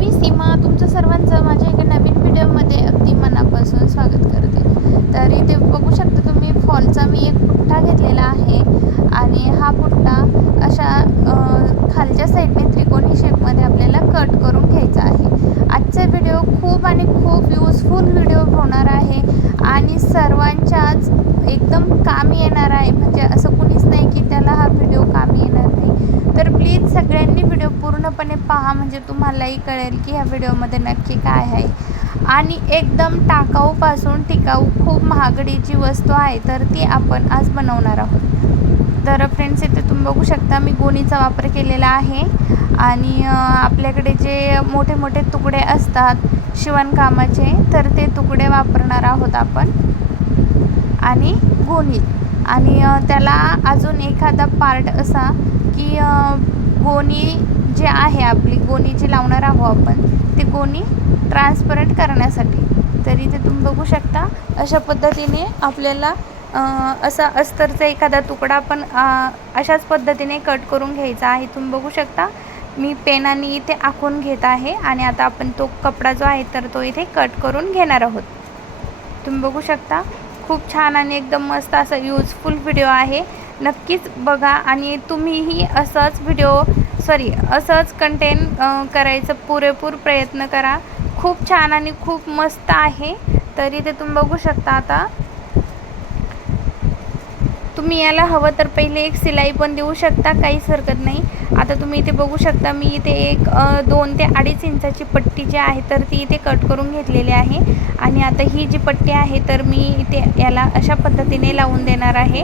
मी सीमा तुमचं सर्वांचं माझ्या एका नवीन व्हिडिओमध्ये अगदी मनापासून स्वागत करते. तर इथे बघू शकता तुम्ही फॉलचा मी एक पुठ्ठा घेतलेला आहे आणि हा पुठ्ठा अशा खालच्या साईडने त्रिकोणी शेपमध्ये आपल्याला कट करून घ्यायचा आहे. आजचा व्हिडिओ खूप आणि खूप यूजफुल व्हिडिओ होणार आहे आणि सर एकदम कामी येणार आहे म्हणजे असं कुणीच नाही की त्याला हा व्हिडिओ कामी येणार नाही तर प्लीज सगळ्यांनी व्हिडिओ पूर्णपणे पहा म्हणजे तुम्हालाही कळेल की ह्या व्हिडिओमध्ये नक्की काय आहे. आणि एकदम टाकाऊपासून टिकाऊ खूप महागडीची वस्तू आहे तर ती आपण आज बनवणार आहोत. तर फ्रेंड्स इथे तुम्ही बघू शकता मी गोणीचा वापर केलेला आहे. आणि आपल्याकडे जे मोठे मोठे तुकडे असतात शिवणकामाचे तर ते तुकडे वापरणार आहोत आपण. आणि गोणी. आणि त्याला अजून एखादा पार्ट असा की गोणी जे आहे आपली गोणी जी लावणार आहोत आपण ते गोणी ट्रान्सपरंट करण्यासाठी. तर इथे तुम्ही बघू शकता अशा पद्धतीने आपल्याला असा अस्तरचा एखादा तुकडा पण अशाच पद्धतीने कट करून घ्यायचा आहे. तुम्ही बघू शकता मी पेनाने इथे आखून घेत आहे आणि आता आपण तो कपडा जो आहे तर तो इथे कट करून घेणार आहोत. तुम्ही बघू शकता खूप छान आणि एकदम मस्त असा यूजफुल व्हिडिओ आहे. नक्कीच बघा आणि तुम्हीही असंच व्हिडिओ सॉरी असंच कंटेंट करायचं पुरेपूर प्रयत्न करा. खूप छान आणि खूप मस्त आहे. तरी ते तुम्ही बघू शकता आता. तुम्ही याला हवं तर पहिले एक सिलाई पण देऊ शकता काहीच हरकत नाही. आता तुम्ही इथे बघू शकता मी इथे एक दोन ते अडीच इंचाची पट्टी जी आहे तर ती इथे कट करून घेतलेली आहे. आणि आता ही जी पट्टी आहे तर मी इथे याला अशा पद्धतीने लावून देणार आहे.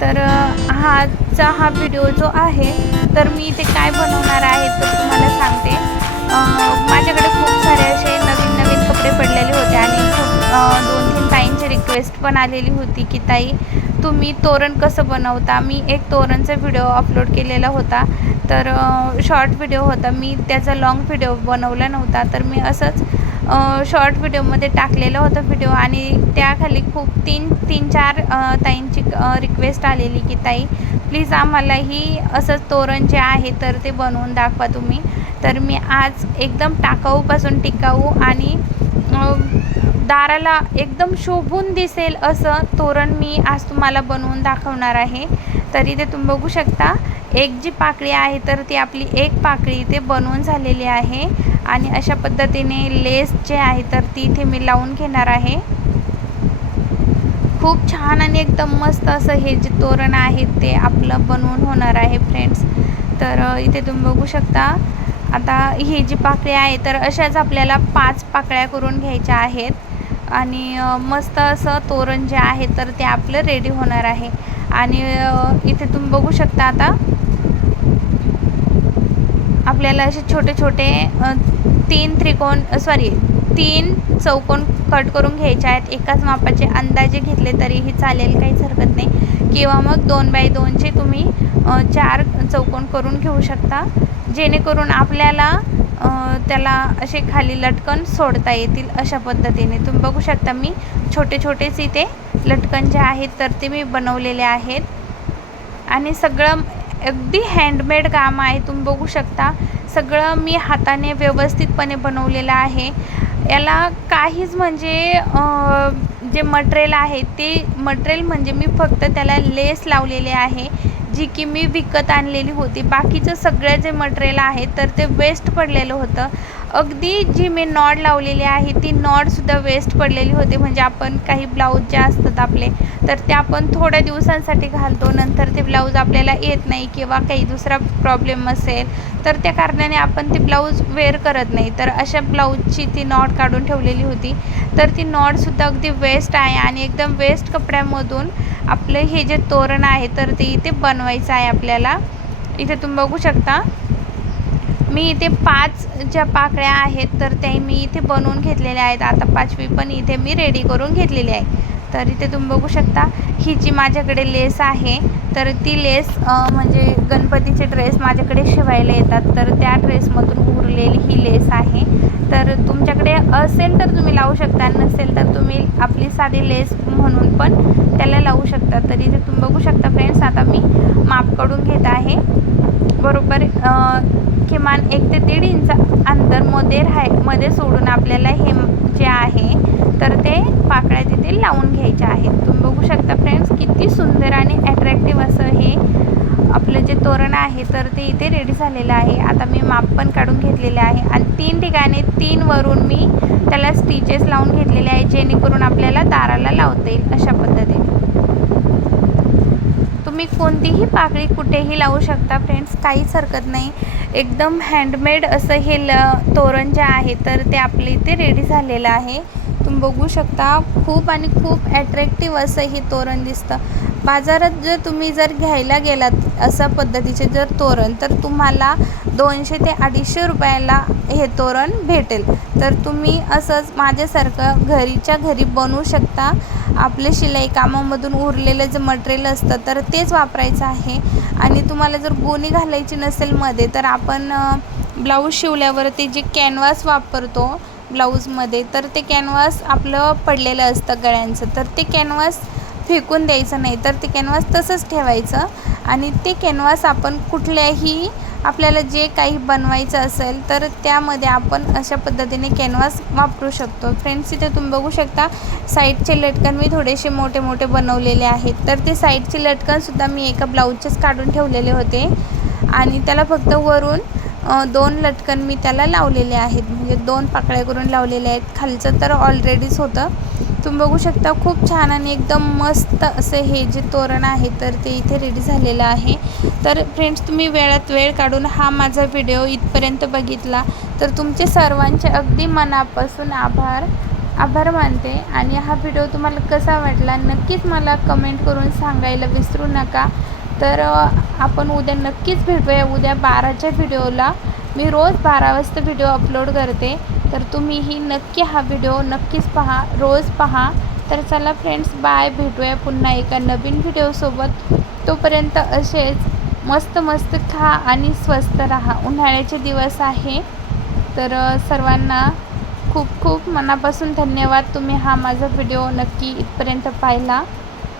तर आजचा हाचा हा व्हिडिओ जो आहे तर मी ते काय बनवणार आहे तर तुम्हाला सांगते. माझ्याकडे खूप सारे असे नवीन नवीन कपडे पडलेले होते आणि खूप दोन तीन ताईंची रिक्वेस्ट पण आलेली होती की ताई तुम्ही तोरण कसं बनवता? मी एक तोरणचा व्हिडिओ अपलोड केलेला होता. तर शॉर्ट व्हिडिओ होता. मी त्याचा लाँग व्हिडिओ बनवला नव्हता. तर मी असंच शॉर्ट व्हिडिओमध्ये टाकलेलं होतं व्हिडिओ आणि त्याखाली खूप तीन तीन चार ताईंची रिक्वेस्ट आलेली की ताई प्लीज आम्हालाही असंच तोरण जे आहे तर ते बनवून दाखवा तुम्ही. तर मी आज एकदम टाकाऊपासून टिकाऊ आणि दाराला एकदम शोभून दिसेल असं तोरण मी आज तुम्हाला बनवून दाखवणार आहे. तर इथे तुम्ही बघू शकता एक जी पाकळी आहे तर ती आपली एक पाकळी इथे बनवून झालेली आहे. आणि अशा पद्धतीने लेस जे आहे तर ती इथे मी लावून घेणार आहे. खूप छान आणि एकदम मस्त असं हे जे तोरण आहे ते आपलं बनवून होणार आहे फ्रेंड्स तर इथे तुम्ही बघू शकता. आता ही जी पाकळी आहे तर अशाच आपल्याला पाच पाकळ्या करून घ्यायच्या आहेत. आणि मस्त असं तोरण जे आहे तर ते आपलं रेडी होणार आहे. आणि इथे तुम्ही बघू शकता आता. आपल्याला असे छोटे छोटे तीन त्रिकोण सॉरी तीन चौकोन कट करून घ्यायचे आहेत. एकाच मापाचे अंदाजे घेतले तरीही चालेल काहीच हरकत नाही. किंवा मग दोन बाय दोनचे तुम्ही चार चौकोन करून घेऊ शकता. जेणेकरून आपल्याला त्याला असे खाली लटकन सोडता येतील अशा पद्धतीने. तुम्ही बघू शकता मी छोटे छोटेच इथे लटकन जे आहेत तर ते मी बनवलेले आहेत. आणि सगळं अगदी हँडमेड काम आहे तुम्ही बघू शकता. सगळं मी हाताने व्यवस्थितपणे बनवलेलं आहे. याला काहीच म्हणजे जे मटेरियल आहे ते मटेरियल म्हणजे मी फक्त त्याला लेस लावलेले आहे. जी की मी विकत आणलेली होती. बाकीचं सगळं जे मटेरियल आहे तर ते वेस्ट पडलेलं होतं. अगदी जी मी नॉड लावलेली आहे ती नॉडसुद्धा वेस्ट पडलेली होती. म्हणजे आपण काही ब्लाऊज जे असतात आपले तर ते आपण थोड्या दिवसांसाठी घालतो. नंतर ते ब्लाऊज आपल्याला येत नाही किंवा काही दुसरा प्रॉब्लेम असेल तर त्या कारणाने आपण ते ब्लाऊज वेअर करत नाही. तर अशा ब्लाऊजची ती नॉड काढून ठेवलेली होती. तर ती नॉडसुद्धा अगदी वेस्ट आहे आणि एकदम वेस्ट कपड्यामधून आपलं हे जे तोरण आहे तर ते इथे बनवायचं आहे आपल्याला. इथे तुम्ही बघू शकता. मी इथे पाच ज्या पाकळ्या आहेत तर त्या मी इथे बनवून घेतलेल्या आहेत. आता पाचवी पण इथे मी रेडी करून घेतलेली आहे. तर इथे तुम्ही बघू शकता ही जी माझ्याकडे लेस आहे तर ती लेस म्हणजे गणपतीचे ड्रेस माझ्याकडे शिवायला येतात. तर त्या ड्रेसमधून उरलेली ही लेस आहे. तर तुमच्याकडे असेल तर तुम्ही लावू शकता नसेल तर तुम्ही आपली साधी लेस म्हणून पण त्याला लावू शकता. तर इथे तुम्ही बघू शकता फ्रेंड्स आता मी माप काढून घेत आहे. बरोबर किमान एक ते दीड इंच अंतरमध्ये राहायमध्ये सोडून आपल्याला हे जे आहे तर ते पाकळ्या तिथे लावून घ्यायच्या आहेत. तुम्ही बघू शकता फ्रेंड्स किती सुंदर आणि ॲट्रॅक्टिव्ह असं हे आपलं जे तोरण आहे तर ते इथे रेडी झालेलं आहे. आता मी माप पण काढून घेतलेले आहे. आणि तीन ठिकाणी तीन वरून मी त्याला स्टिचेस लावून घेतलेले आहे जेणेकरून आपल्याला दाराला लावता येईल अशा पद्धतीने. तुम्ही कोणतीही पाकळी कुठेही लावू शकता फ्रेंड्स काहीच हरकत नाही. एकदम हँडमेड असं हे ल तोरण जे आहे तर ते आपल्या इथे रेडी झालेलं आहे. तुम्ही बघू शकता खूप आणि खूप ॲट्रॅक्टिव्ह असं हे तोरण दिसतं. बाजारात जर तुम्ही जर घ्यायला गेलात अशा पद्धतीचे जर तोरण तर तुम्हाला दोनशे ते अडीचशे रुपयाला हे तोरण भेटेल. तर तुम्ही असंच माझ्यासारखं घरीच्या घरी बनवू शकता. आपले शिलाई कामामधून उरलेलं जे मटेरियल असतं तर तेच वापरायचं आहे. आणि तुम्हाला जर गोणी घालायची नसेल मध्ये तर आपण ब्लाऊज शिवल्यावरती जे कॅनव्हास वापरतो ब्लाऊजमध्ये तर ते कॅनव्हास आपलं पडलेलं असतं गळ्यांचं. तर ते कॅनव्हास फेकून द्यायचं नाही. तर ते कॅनव्हास तसंच ठेवायचं आणि ते कॅनव्हास आपण कुठल्याही आपल्याला जे काही बनवायचं असेल तर त्यामध्ये आपण अशा पद्धतीने कॅनव्हास वापरू शकतो. फ्रेंड्स इथे तुम्ही बघू शकता साईडचे लटकन मी थोडेसे मोठे मोठे बनवलेले आहेत. तर ते साईडचे लटकनसुद्धा मी एका ब्लाऊजचेच काढून ठेवलेले होते. आणि त्याला फक्त वरून दोन लटकन मी त्याला लावलेले आहेत. म्हणजे दोन पाकळ्या करून लावलेल्या आहेत. खालचं तर ऑलरेडीच होतं. तुम्ही बघू शकता खूप छान आणि एकदम मस्त असं हे जे तोरण आहे तर ते इथे रेडी झालेलं आहे. तर फ्रेंड्स तुम्ही वेळात वेळ काढून हा माझा व्हिडिओ इथपर्यंत बघितला. तर तुमचे सर्वांचे अगदी मनापासून आभार. आभार मानते. आणि हा व्हिडिओ तुम्हाला कसा वाटला नक्कीच मला कमेंट करून सांगायला विसरू नका. तर आपण उद्या नक्कीच भेटूया. उद्या बाराच्या व्हिडिओला मी रोज बारा वाजता व्हिडिओ अपलोड करते. तर तुम्हीही नक्की हा व्हिडिओ नक्कीच पहा रोज पहा. तर चला फ्रेंड्स बाय. भेटूया पुन्हा एका नवीन व्हिडिओसोबत. तोपर्यंत असेच मस्त मस्त खा आणि स्वस्त राहा. उन्हाळ्याचे दिवस आहे. तर सर्वांना खूप खूप मनापासून धन्यवाद. तुम्ही हा माझा व्हिडिओ नक्की इथपर्यंत पाहिला.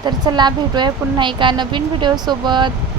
तर चला भेटूया पुन्हा एका नवीन व्हिडिओसोबत